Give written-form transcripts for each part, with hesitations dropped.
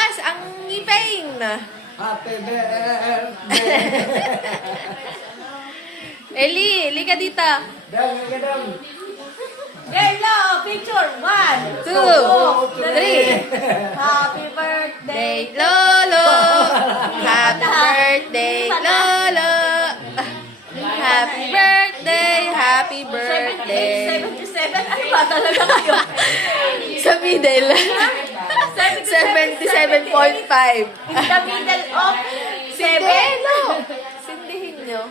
Labas ang ngipin. Happy birthday. Eli, lika dito. Down, liga down. Hello, picture. 1, 2, 3. Happy birthday. Day Lolo. Happy birthday, Lolo. Happy birthday, happy birthday. 77. Ano ba talaga kayo? Sa middle. 77.5. In the middle of 7. Sindelo. Sindihin nyo.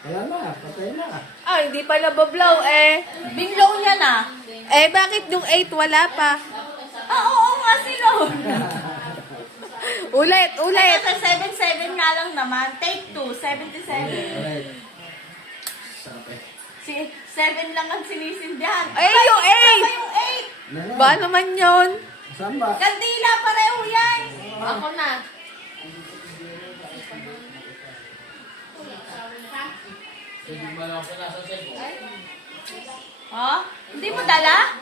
Ayan na, patay na. Ah, hindi pa nabablaw eh. Binlow niya na. Eh, bakit yung 8 wala pa? Ah, oo nga sila. Ulit, ulit. Sa 77 nga lang naman. Take 2, 77. Alright. Sarap eh. Si 7 lang ang sinisindihan. Ay, yung 8. Kasama yung 8. Ba naman yun? Saan ba? Kandila, pareho yan. Ako na. Oh, hindi mo dala?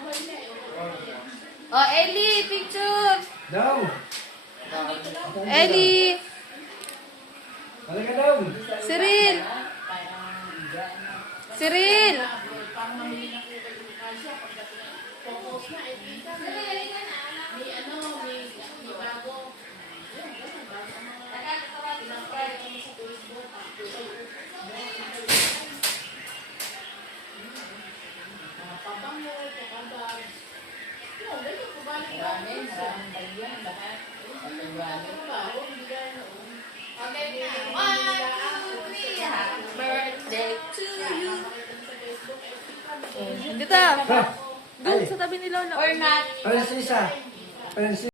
Oh, Eli, picture. Down. Eli, Liga down. Cyril. Cyril. Birthday to you. Dito. Ha? Doon sa tabi ni Lola. Or not? Prinsesa. Prinsesa.